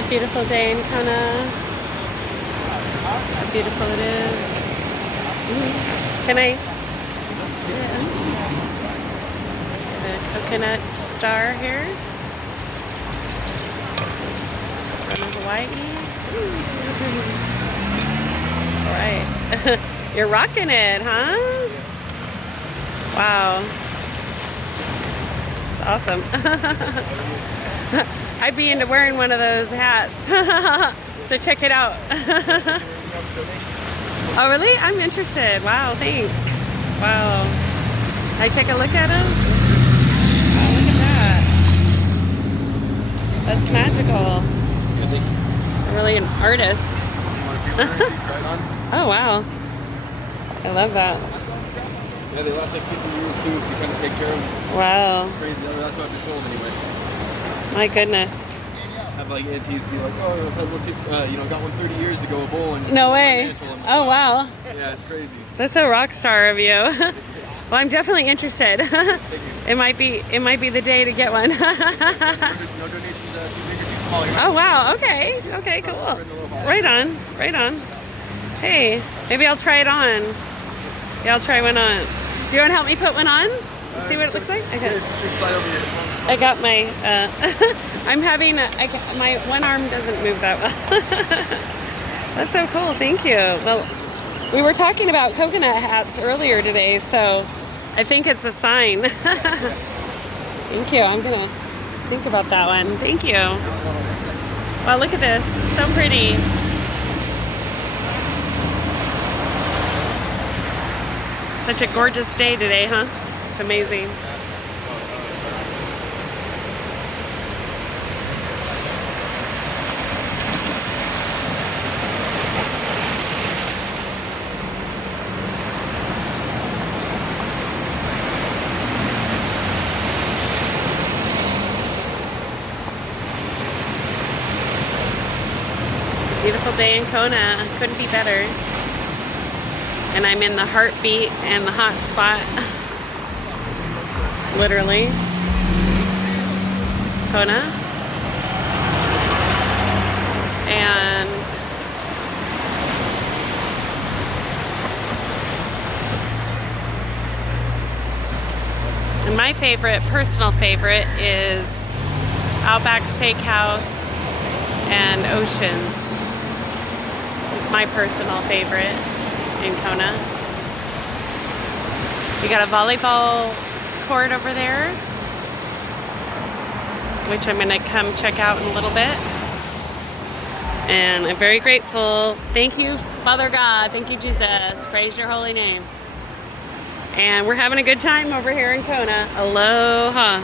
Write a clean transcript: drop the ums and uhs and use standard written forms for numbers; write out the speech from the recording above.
a beautiful day in Kona. How beautiful it is. Can I? The coconut star here from Hawaii. All right. You're rocking it, huh? Wow. It's awesome. I'd be into wearing one of those hats to check it out. Oh, really? I'm interested. Wow, thanks. Wow. Can I take a look at them? Wow, look at that. That's magical. I'm really an artist. Oh, wow. I love that. Yeah, they last like 50 years too if you kind of take care of them. Wow. It's crazy. That's what I've been told anyway. My goodness. Have like aunties be like, oh, got one 30 years ago, a bowl. And No way. Oh, wow. Yeah, it's crazy. That's so rock star of you. Well, I'm definitely interested. It might be the day to get one. No donations, Oh, wow. Okay. Okay, cool. Right on. Right on. Hey, maybe I'll try it on. Yeah, I'll try one on. Do you want to help me put one on? See what it looks like? Okay. I got my, I'm having, my one arm doesn't move that well. That's so cool, thank you. Well, we were talking about coconut hats earlier today, so I think it's a sign. Thank you, I'm gonna think about that one. Thank you. Wow, look at this, it's so pretty. Such a gorgeous day today, huh? It's amazing. Beautiful day in Kona. Couldn't be better. And I'm in the heartbeat and the hot spot. Literally. Kona. And my favorite, personal favorite, is Outback Steakhouse and Oceans. It's my personal favorite in Kona. We got a volleyball court over there, which I'm gonna come check out in a little bit. And I'm very grateful. Thank you, Father God. Thank you, Jesus. Praise your holy name. And we're having a good time over here in Kona. Aloha.